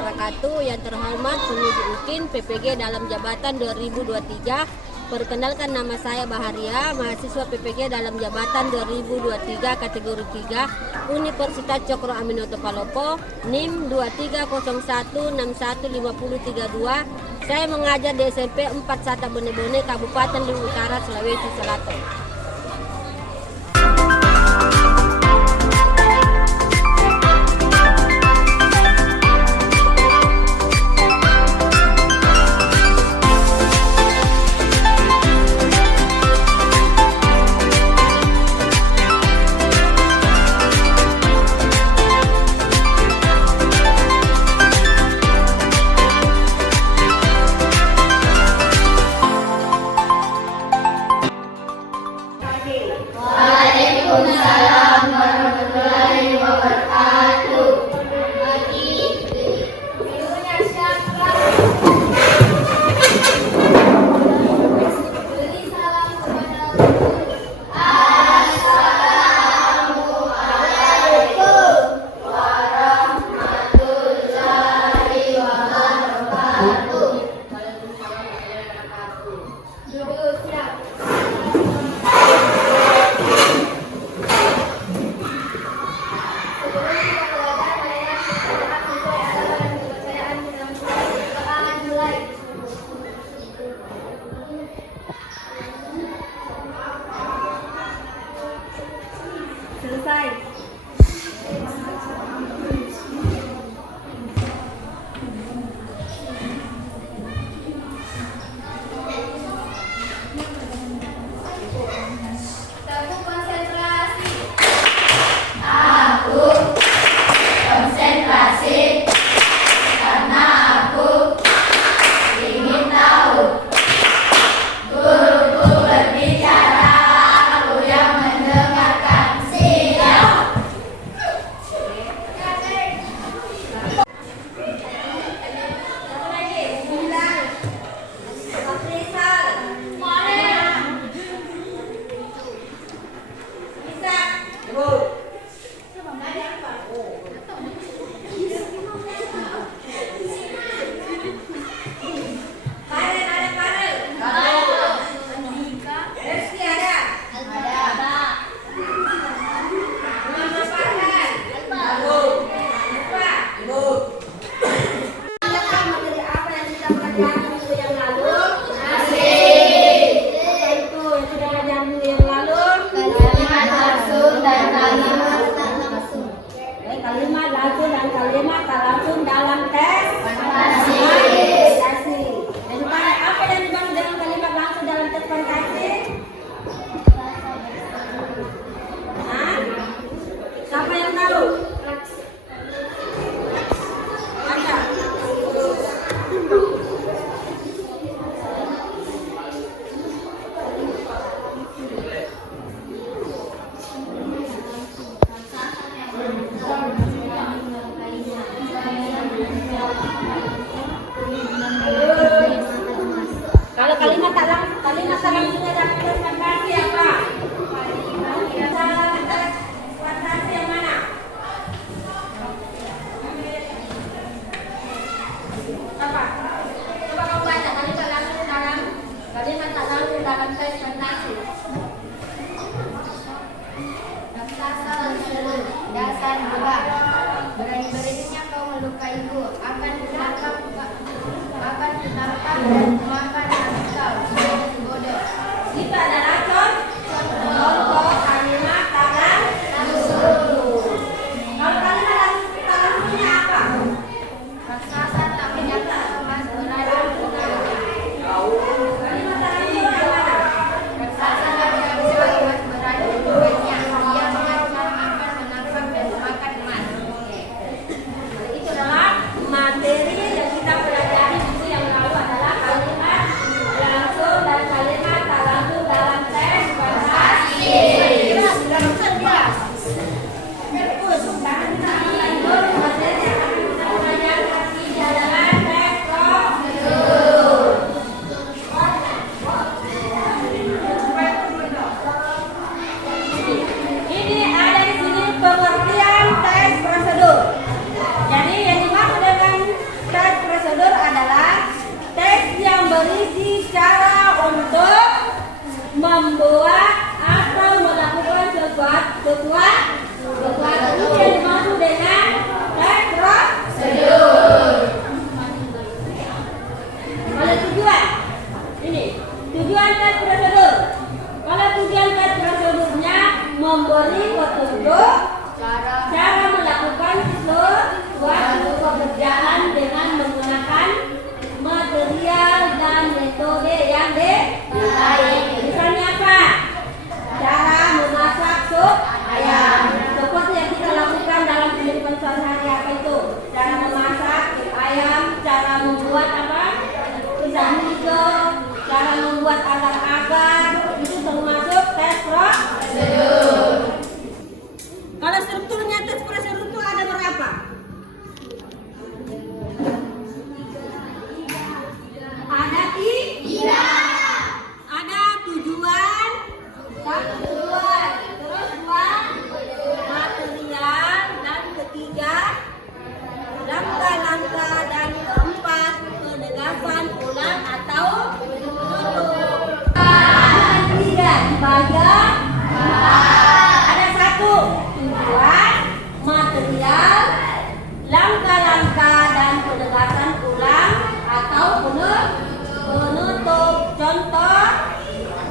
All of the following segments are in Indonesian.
wabarakatuh. Yang terhormat penyidik UKIN PPG dalam jabatan 2023. Perkenalkan, nama saya Baharia, mahasiswa PPG dalam jabatan 2023 kategori 3 Universitas Cokro Aminoto Palopo, NIM 2301615032. Saya mengajar di SMP 4 Sata Bone-Bone, Kabupaten Luwu Utara, Sulawesi Selatan. Waalaikumsalam warahmatullahi wabarakatuh. Ibunya siapa? Beri salam kepada guru. Assalamualaikum warahmatullahi wabarakatuh. Duduk siap. Selesai. Aku konsentrasi. Aku konsentrasi karena aku ingin tahu. Guruku berbicara, aku yang mendengarkan. Siap. Kalimat langsung dan kalimat tak langsung dalam tes fantasi. Dan apa yang dimaksud dengan kalimat langsung dalam tes fantasi? Hah? Siapa yang tahu? Ada. Kalau kalimat tak langsungnya dalam tes fantasi apa? Tes fantasi yang mana? Apa? Coba kamu baca kalimat tak langsung dalam tes fantasi. Raksasa seru, dasar buah. Berani-beraninya kau melukaiku. Akan kutangkap dan makan kau. Bodoh. Kita ada racun. Contoh kalimat tangan langsung. Kalau kalimat tak langsungnya apa? Raksasa tak menyangka emas berada di tangannya. Kalimat tak langsung yang mana? Raksasa tak menyangka emas berada di tangannya. Dia mengancam akan menangkap dan makan emas. Itu adalah materi yang kita pelajari minggu yang lalu adalah kalimat berisi cara untuk membuat atau melakukan sesuatu yang dimaksud dengan tes prosedur. Kalau tujuan ini tujuan tes prosedur. Kalau tujuan tes prosedurnya memberi petunjuk cara melakukan suatu pekerjaan dengan menggunakan material dan metode yang baik. Misalnya apa? Cara memasak sup ayam. Seperti yang kita lakukan dalam kehidupan sehari-hari. Apa itu? Cara memasak sup ayam, cara membuat apa? Pisang hijau, cara membuat agar-agar, itu termasuk tes prosedur. Kalau strukturnya tes prosedur itu ada berapa? Ada tiga. Ada tujuan, terus dua material, dan ketiga langkah-langkah, dan keempat penegasan ulang atau penutup. Tiga dibagi. Ada satu tujuan, material, langkah-langkah, dan penegasan ulang atau penutup.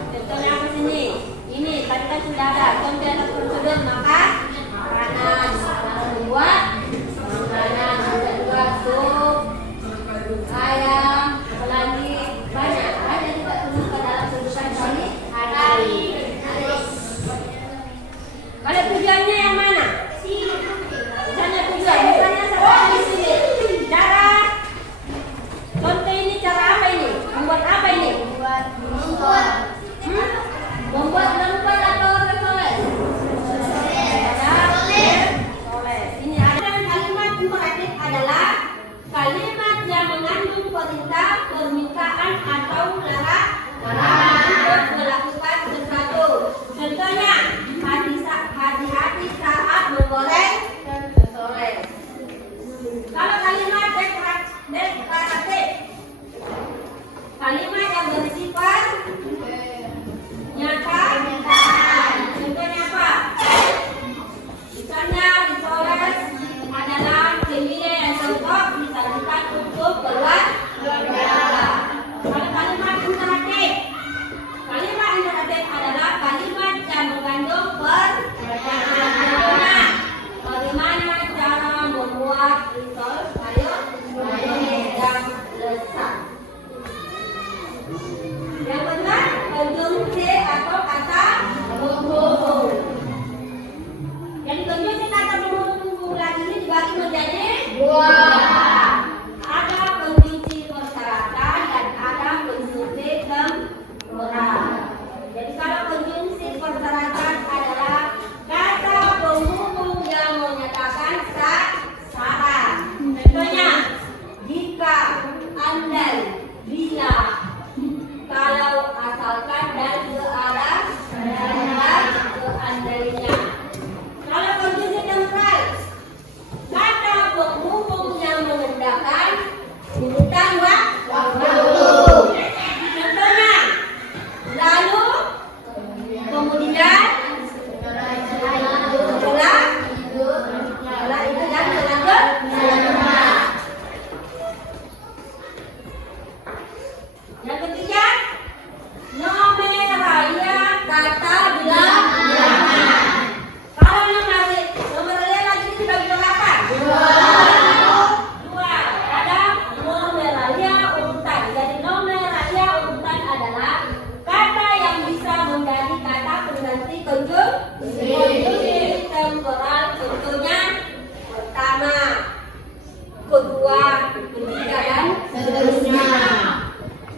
Contohnya apa sini? Ini tadi kan sudah ada contoh tes prosedur, maka makanan membuat makanan juga sup ayam, apalagi banyak juga tuliskan dalam kehidupan sehari-hari. Kalau tujuannya yang mana? Misalnya tujuan, misalnya seperti di sini. Cara contoh ini cara apa ini? Membuat apa ini? Membuat lemper atau resoles? Resoles. Ini ada kalimat imperatif adalah kalimat yang mengandung perintah, permintaan atau larangan untuk melakukan sesuatu. Contohnya, hati-hati saat menggoreng resoles. Kalau kalimat deklaratif, kalimat yang bersifat nyata. Contohnya apa? Misalnya resoles adalah cemilan yang cocok disajikan untuk keluarga. Kalau kalimat imperatif, adalah kalimat yang mengandung pertanyaan. Contohnya, bagaimana cara membuat risol sayur yang lezat? Yang benar, konjungsi atau kata penghubung. Yang konjungsi kata penghubung lagi ini dibagi menjadi dua. Ada konjungsi persyaratan dan ada konjungsi temporal. Jadi kalau konjungsi persyaratan adalah kata penghubung yang menyatakan syarat. Contohnya, jika, andai, bila, kalau, asalkan, dan ke arah, dan seandainya. Kalau konjungsi temporal, kata penghubung yang menandakan urutan waktu. Contohnya, lalu, kemudian, setelah itu dan selanjutnya. Yang ketiga, nomor raya kata bilangan. Kalau nomor raya lagi itu dibagi berapa? Dua. Ada nomor raya urutan. Jadi nomor raya urutan adalah kata yang bisa menjadi kata pengganti konjungsi temporal. Contohnya, pertama, kedua, ketiga, dan seterusnya.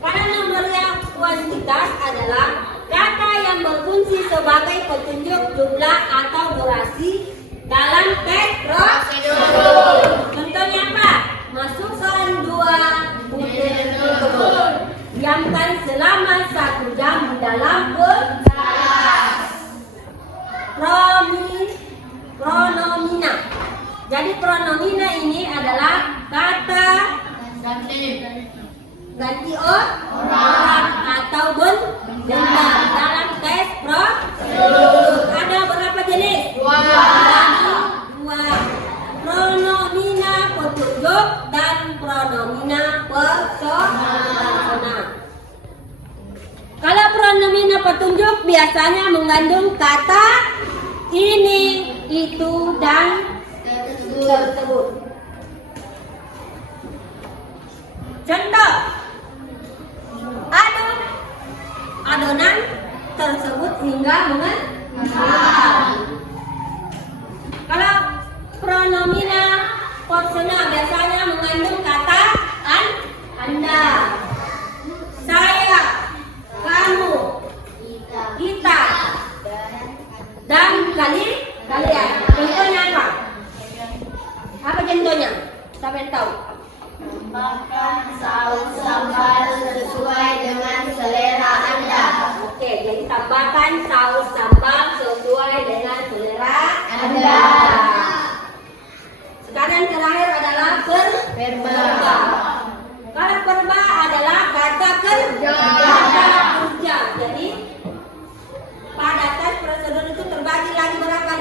Karena nomor yang kuantitas adalah kata yang berfungsi sebagai petunjuk jumlah atau durasi dalam tes prosedur. Contohnya apa? Masukkan 2 butir telur. Diamkan selama 1 jam di dalam kulkas. Pronomina. Jadi pronomina ini adalah kata ganti orang. biasanya mengandung kata ini, itu, dan tersebut. Contoh, aduk adonan tersebut hingga mengembang. Kalau pronomina personal biasanya mengandung kata Anda, saya, kamu, kita, dan kalian. Contohnya apa? Apa contohnya? Siapa yang tahu? Makan saus sambal sesuai dengan selera Anda. Oke, jadi tambahkan saus sambal sesuai dengan selera Anda. Sekarang terakhir adalah Verba. Kalau verba adalah kata kerja. Jadi pada tes prosedur itu terbagi lagi berapa?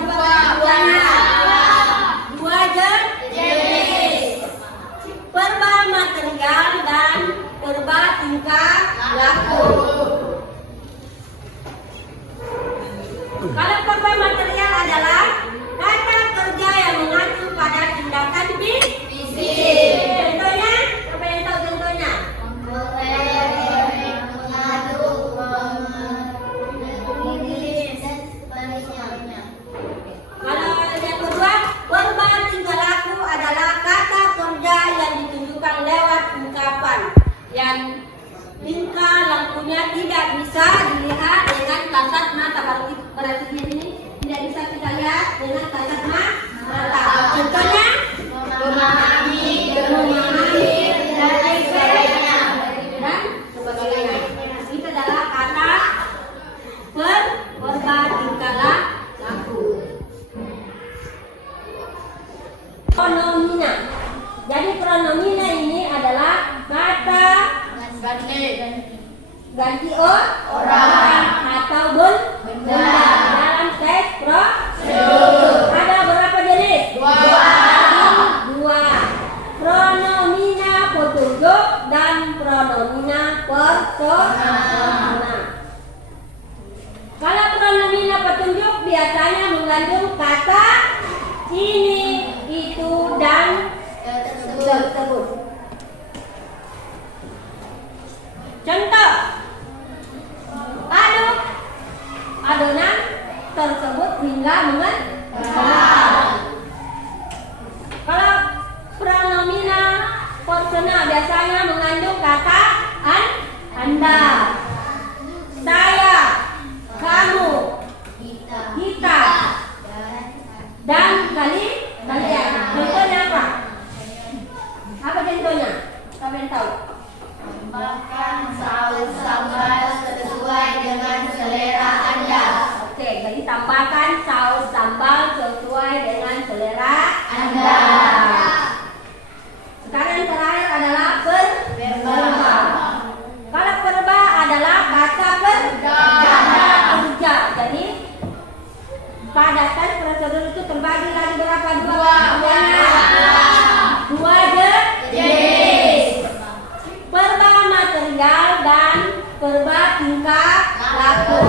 Dua jenis. Verba material dan verba tingkah laku. Kalau verba material adalah kata kerja yang mengacu pada tindakan fisik. Contohnya, apa yang tahu contohnya? Kalau yang kedua, verba tingkah laku adalah kata kerja yang ditunjukkan lewat ungkapan yang tingkah lakunya tidak bisa dilihat dengan kasat mata. Berarti di sini tidak bisa kita lihat dengan kasat mata. Contohnya, memahami, dan sebagainya. Itu adalah kata verba tingkah laku. Pronomina. Jadi pronomina ini adalah kata ganti orang atau benda dalam teks prosedur. Ada berapa jenis? Dua. Pronomina petunjuk dan pronomina persona. Kalau pronomina petunjuk biasanya mengandung kata ini, itu, dan tersebut. Contoh, aduk adonan tersebut hingga mengembang. Kalau pronomina personal biasanya mengandung kata Anda, saya, kamu, kita, dan kalian. Contohnya apa? Apa contohnya? Siapa yang tahu? Makan saus sambal sesuai dengan selera Anda. Oke, jadi tambahkan saus sambal sesuai dengan selera Anda. Sekarang yang terakhir adalah verba. Kalau verba adalah kata kerja. Jadi pada tes prosedur itu terbagi lagi berapa? Dua jenis. Verba material dan verba tingkah laku.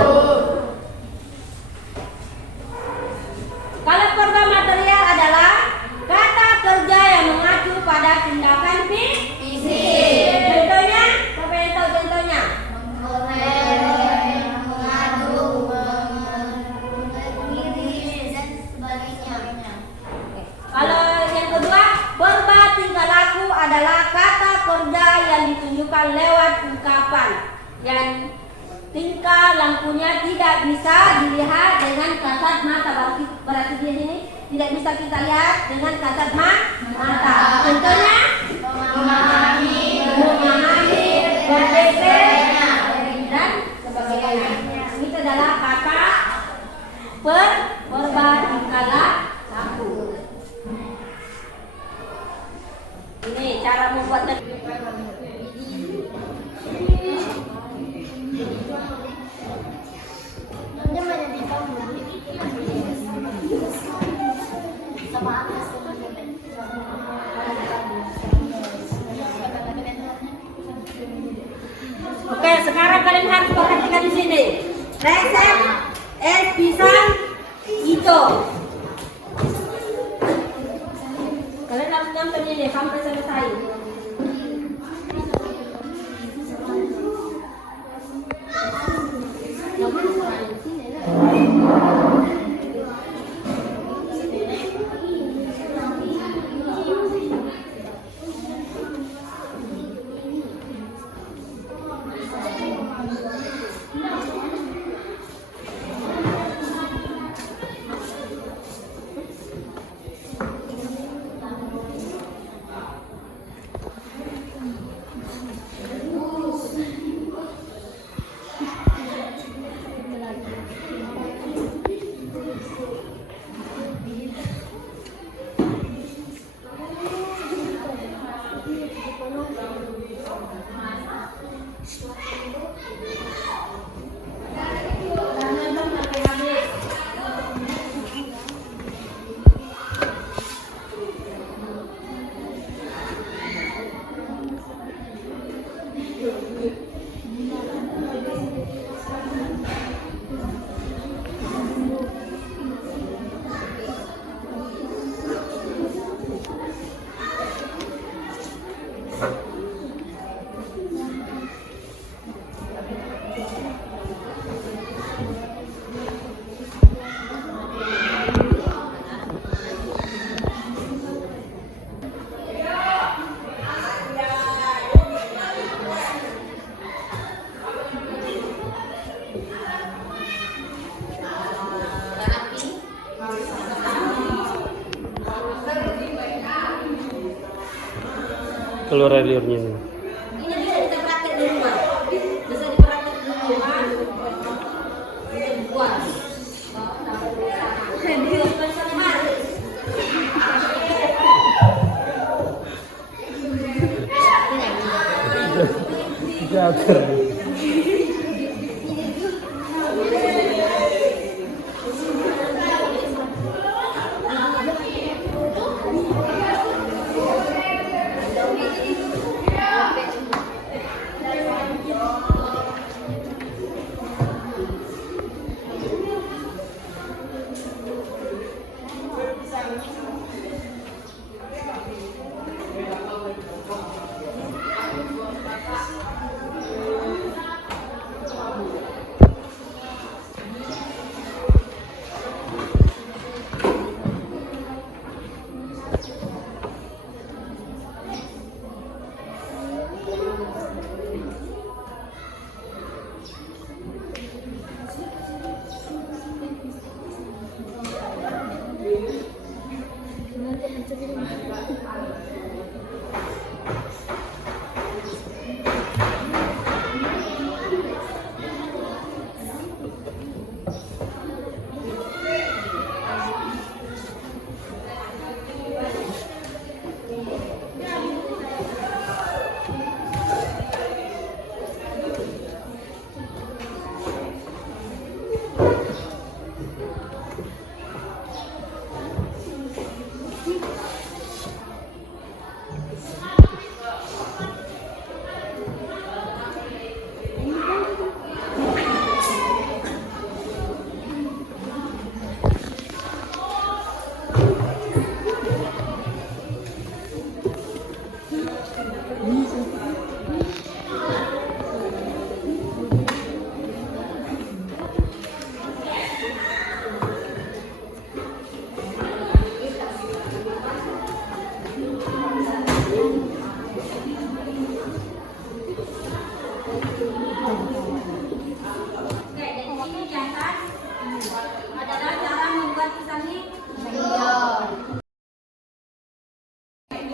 Kalau verba material adalah kata kerja yang mengacu pada tindakan fisik. Contohnya, siapa yang tahu contohnya? Kalau yang kedua, verba tingkah laku adalah kata kerja yang ditunjukkan lewat ungkapan yang tingkah lakunya tidak bisa dilihat dengan kasat mata. Berarti di sini tidak bisa kita lihat dengan kasat mata. Contohnya, memahami, berpikir, dan sebagainya. Itu adalah kata verba tingkah laku. Ini cara membuatnya. Oke, sekarang kalian harus perhatikan di sini. resep es pisang hijau. Kalian harus nonton ini sampai selesai. Keluar air liurnya. Ini bisa kita praktek di rumah. Bisa dipraktek di rumah. Bisa dibuat. Jager.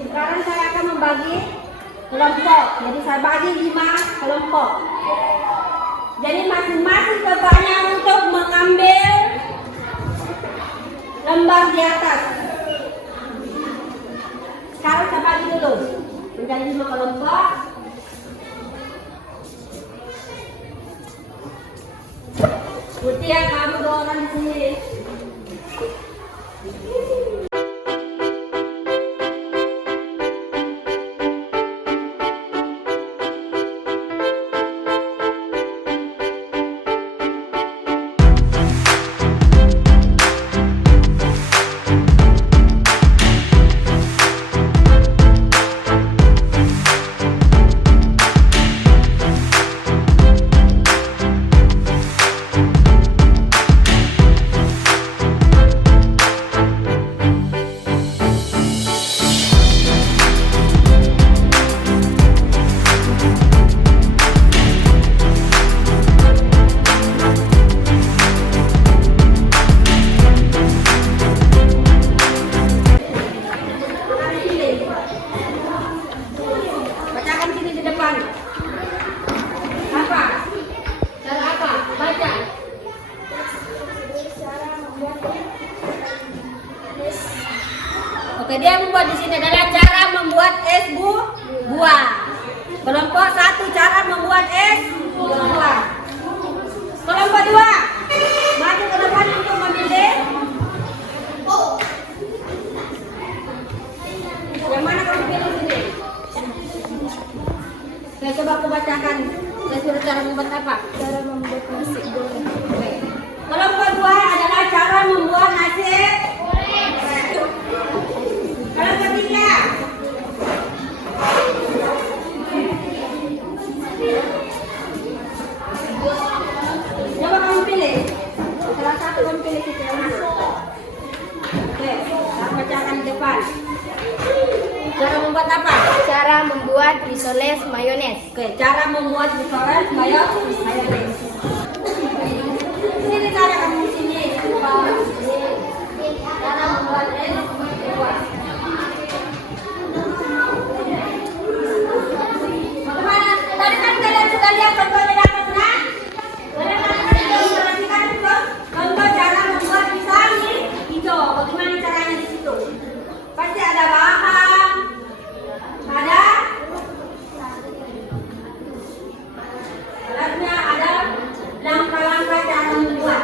Sekarang saya akan membagi kelompok. Jadi saya bagi 5 kelompok. Jadi masing-masing bapaknya untuk mengambil lembar di atas. Sekarang saya bagi dulu menjadi 5 kelompok. Putih ya, kamu 2 orang di sini. Oke, dia membuat di sini adalah cara membuat es buah. Kelompok 1 cara membuat es buah. Kelompok 2 maju ke depan untuk memilih. Yang mana kamu pilih sini? Oke, coba aku bacakan. Saya suruh cara membuat apa? Cara membuat nasi goreng. Oke. Kelompok 2 adalah cara membuat nasi. Kelompok 3. Coba kamu pilih. Salah satu kamu pilih situ yang mana? Oke, aku bacakan di depan. Cara membuat apa? Cara membuat risoles mayones. Oke, cara membuat risoles mayones. Sini cara kamu sini. Cara membuat es buah. Bagaimana? Tadi kan kalian sudah lihat contohnya di atas, kan? Kalian sudah memperhatikan contoh cara membuat pisang hijau. Bagaimana caranya di situ? Pasti ada bahan, ada alatnya, ada langkah-langkah cara membuat.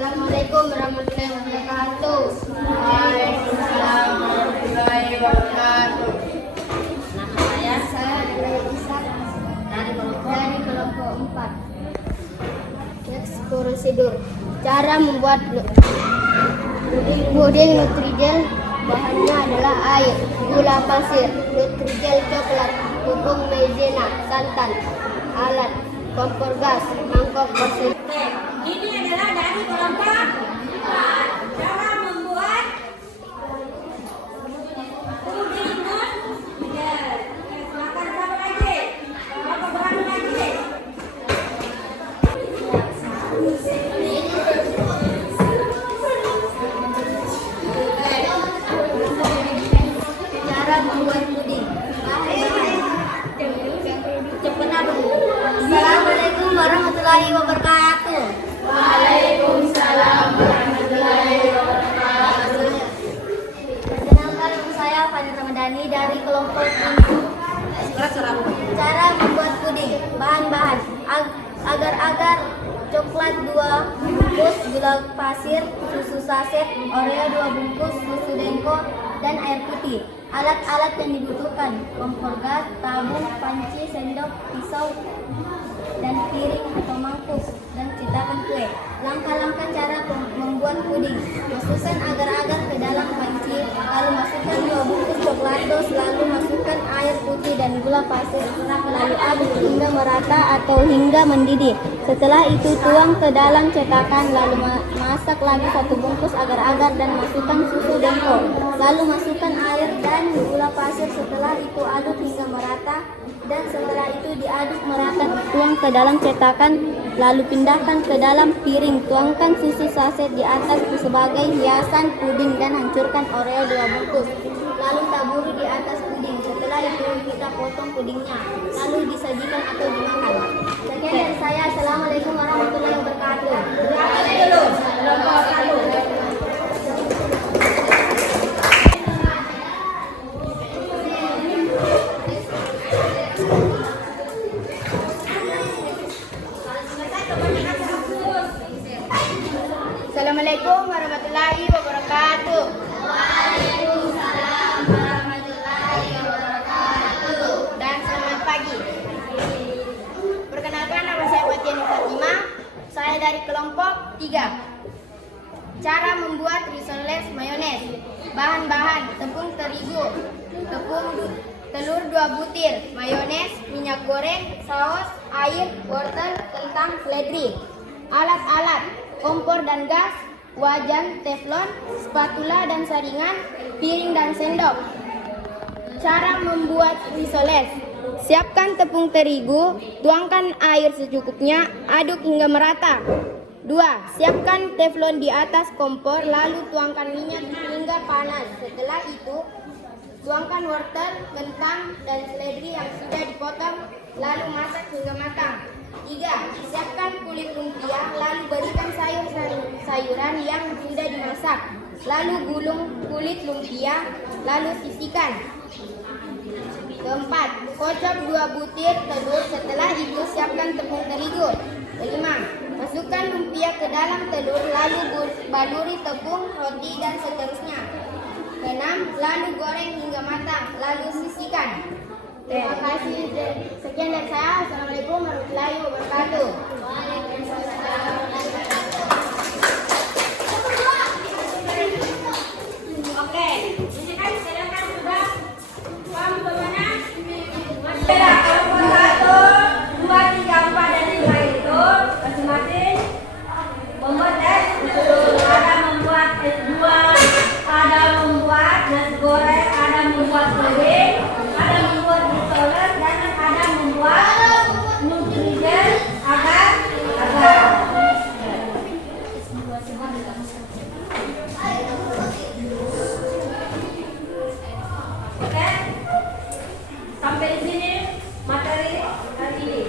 Assalamualaikum warahmatullahi wabarakatuh. Waalaikumsalam warahmatullahi wabarakatuh. Nama Saya adalah Ishak dari kelompok 4. Next prosedur. Cara membuat puding Nutrijel. Bahannya adalah air, gula pasir, Nutrijel coklat, tepung maizena, santan, alat, kompor gas, mangkok bersih. Oke, ini adalah dari kelompok 4. Cara membuat puding Nutrijel. Silakan siapa lagi? Siapa berani lagi? Cara membuat puding. Cepat dulu. Assalamualaikum warahmatullahi wabarakatuh. Waalaikumsalam warahmatullahi wabarakatuh. Perkenalkan, nama saya Fani Ramadhani dari kelompok 7. Cara membuat puding. Bahan-bahan: agar-agar coklat 2 bungkus, gula pasir, susu saset, Oreo 2 bungkus, susu denko, dan air putih. Alat-alat yang dibutuhkan: kompor gas, tabung, panci, sendok, pisau, dan piring atau mangkuk, dan cetakan kue. Langkah-langkah cara Masukkan agar-agar ke dalam panci, lalu masukkan 2 bungkus coklat dos, lalu masukkan air putih dan gula pasir, lalu aduk hingga merata atau hingga mendidih. Setelah itu tuang ke dalam cetakan, lalu masak lagi 1 bungkus agar-agar dan masukkan susu bengko. Lalu masukkan air dan gula pasir. Setelah itu aduk hingga merata, dan setelah itu diaduk merata, tuang ke dalam cetakan, lalu pindahkan ke dalam piring. Tuangkan susu saset di atas sebagai hiasan puding dan hancurkan Oreo 2 bungkus. Lalu taburi di atas puding. Setelah itu kita potong pudingnya, lalu disajikan atau dimakan. Sekian dari saya. Assalamualaikum warahmatullahi wabarakatuh. Assalamualaikum warahmatullahi wabarakatuh. Waalaikumsalam warahmatullahi wabarakatuh. Dan selamat pagi. Perkenalkan, nama saya Fatiani Fatimah. Saya dari kelompok 3. Cara membuat risoles mayones. Bahan-bahan: tepung terigu, telur 2 butir, mayones, minyak goreng, saus, air, wortel, kentang, seledri. Alat-alat: kompor dan gas, wajan teflon, spatula dan saringan, piring dan sendok. Cara membuat risoles: siapkan tepung terigu, tuangkan air secukupnya, aduk hingga merata. 2. Siapkan teflon di atas kompor, lalu tuangkan minyak hingga panas. Setelah itu, tuangkan wortel, kentang, dan seledri yang sudah dipotong, lalu masak hingga matang. 3. Siapkan kulit lumpia, lalu berikan sayuran yang sudah dimasak, lalu gulung kulit lumpia, lalu sisihkan. 4. Kocok 2 butir telur, setelah itu siapkan tepung terigu. 5. Masukkan lumpia ke dalam telur, lalu baluri tepung, roti, dan seterusnya. 6. Lalu goreng hingga matang, lalu sisihkan. Terima kasih. Sekian dari saya. Assalamualaikum warahmatullahi wabarakatuh. Oke, ini kan silakan sudah paham bagaimana? Kalau buat 1, 2, 3, 4 dan 5 itu masing-masing membuat es. Ada membuat es buah, ada membuat nasi goreng, ada membuat puding, ada membuat risoles, dan ada membuat nutriden agar. Oke, sampai di sini materi hari ini.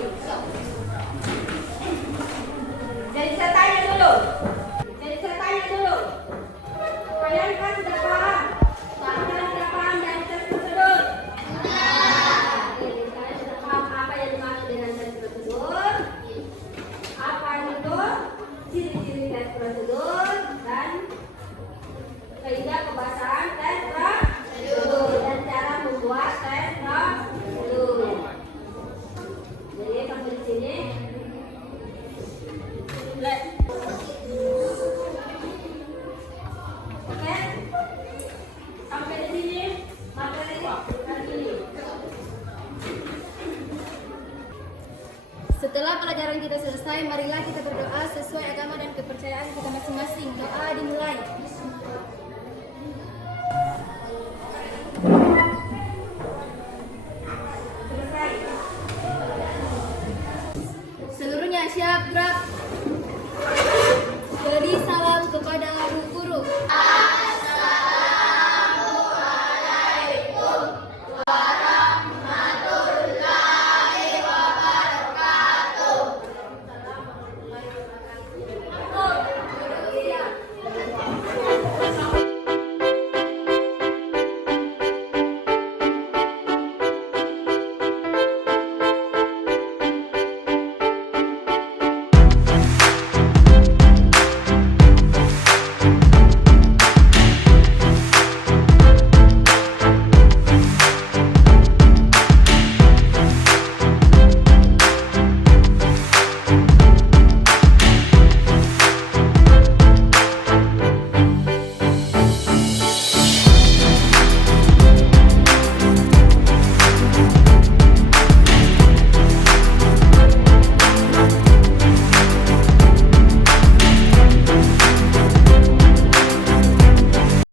Jadi saya tanya dulu. Kalian kan sudah paham? Kalian sudah paham dari tes prosedur? Kalian sudah paham apa yang dimaksud dengan tes prosedur? Apa itu ciri-ciri tes prosedur dan sehingga kebasahan tes prosedur dan cara membuat tes prosedur. Jadi sampai di sini. Oke, sampai di sini materi hari ini. Setelah pelajaran kita selesai, marilah kita berdoa sesuai agama dan kepercayaan kita masing-masing. Doa dimulai.